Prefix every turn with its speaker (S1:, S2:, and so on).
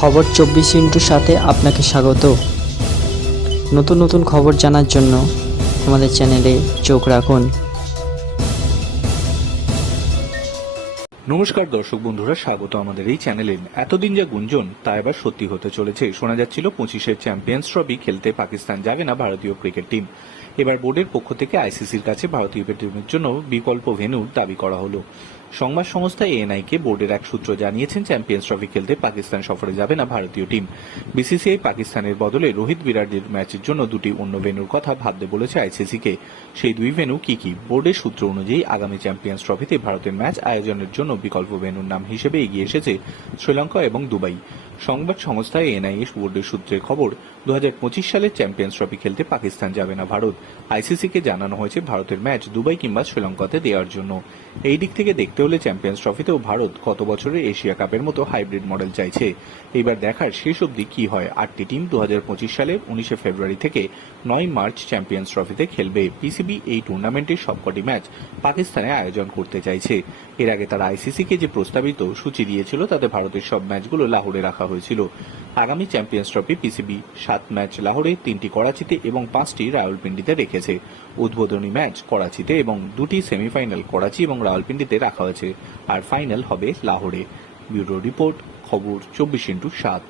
S1: খবর চব্বিশ ইন্টুর সাথে আপনাকে স্বাগত। নতুন নতুন খবর জানার জন্য আমাদের চ্যানেলে চোখ রাখুন।
S2: নমস্কার দর্শক বন্ধুরা, স্বাগত আমাদের এই চ্যানেলে। এতদিন যা গুঞ্জন, তা এবার সত্যি হতে চলেছে। শোনা যাচ্ছিল পঁচিশের চ্যাম্পিয়ন্স ট্রফি খেলতে পাকিস্তান যাবে না ভারতীয় ক্রিকেট টিম। এবার বোর্ডের পক্ষ থেকে আইসিসির কাছে ভারতীয় টিমের জন্য বিকল্প ভেন্যুর দাবি করা হলো। সংবাদ সংস্থা এএনআই কে বোর্ডের এক সূত্র জানিয়েছেন, চ্যাম্পিয়ন্স ট্রফি খেলতে পাকিস্তান সফরে যাবে না ভারতীয় টিম। বিসিসিআই পাকিস্তানের বদলে রোহিত বিরাটের ম্যাচের জন্য দুটি অন্য ভেন্যুর কথা ভাবতে বলেছে আইসিসি কে সেই দুই ভেন্যু কি কি? বোর্ডের সূত্র অনুযায়ী আগামী চ্যাম্পিয়ন্স ট্রফিতে ভারতের ম্যাচ আয়োজনের জন্য বিকল্প ভেন্যুর নাম হিসেবে এগিয়ে এসেছে শ্রীলঙ্কা এবং দুবাই। সংবাদ সংস্থা এনআইএস বোর্ডের সূত্রের খবর দু সালের চ্যাম্পিয়ন্স ট্রফি খেলতে পাকিস্তান যাবে না ভারত। আইসিসিকে জানানো হয়েছে ভারতের ম্যাচ দুবাই কিংবা শ্রীলঙ্কাতে দেওয়ার জন্য। এই দিক থেকে দেখতে হলে চ্যাম্পিয়ন্স ট্রফিতেও ভারত গত বছরের এশিয়া কাপের মতো হাইব্রিড মডেল চাইছে। এবার দেখার শেষ অবধি কি হয়। আটটি টিম দু সালের উনিশে ফেব্রুয়ারি থেকে নয় মার্চ চ্যাম্পিয়ন্স ট্রফিতে খেলবে। পিসিবি এই টুর্নামেন্টের সবকটি ম্যাচ পাকিস্তানে আয়োজন করতে চাইছে। এর আগে তারা আইসিসিকে যে প্রস্তাবিত সূচি দিয়েছিল, তাতে ভারতের সব ম্যাচগুলো লাহোরে রাখা হয়েছিল। আগামী চ্যাম্পিয়ন্স ট্রফি পিসিবি সাত ম্যাচ লাহোরে, তিনটি করাচিতে এবং পাঁচটি রাওয়ালপিন্ডিতে রেখেছে। উদ্বোধনী ম্যাচ করাচিতে এবং দুটি সেমিফাইনাল করাচি এবং রাওয়ালপিন্ডিতে রাখা হয়েছে। আর ফাইনাল হবে লাহোরে। ব্যুরো রিপোর্ট, খবর চব্বিশ ইন্টু সাত।